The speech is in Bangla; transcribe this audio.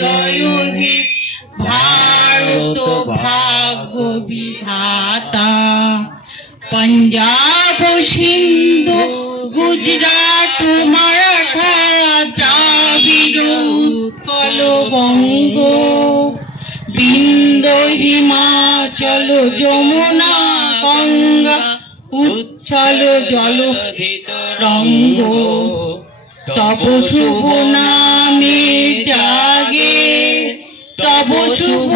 জয় হে ভারত ভাগ্য বিধাতা। पंजाब सिंधु गुजरात मराठा द्राविड़ उत्कल बंग बिंद हिमाचल यमुना गंगा उच्छल जलधि तरंग तब शुभ नामे जागे तब शुभ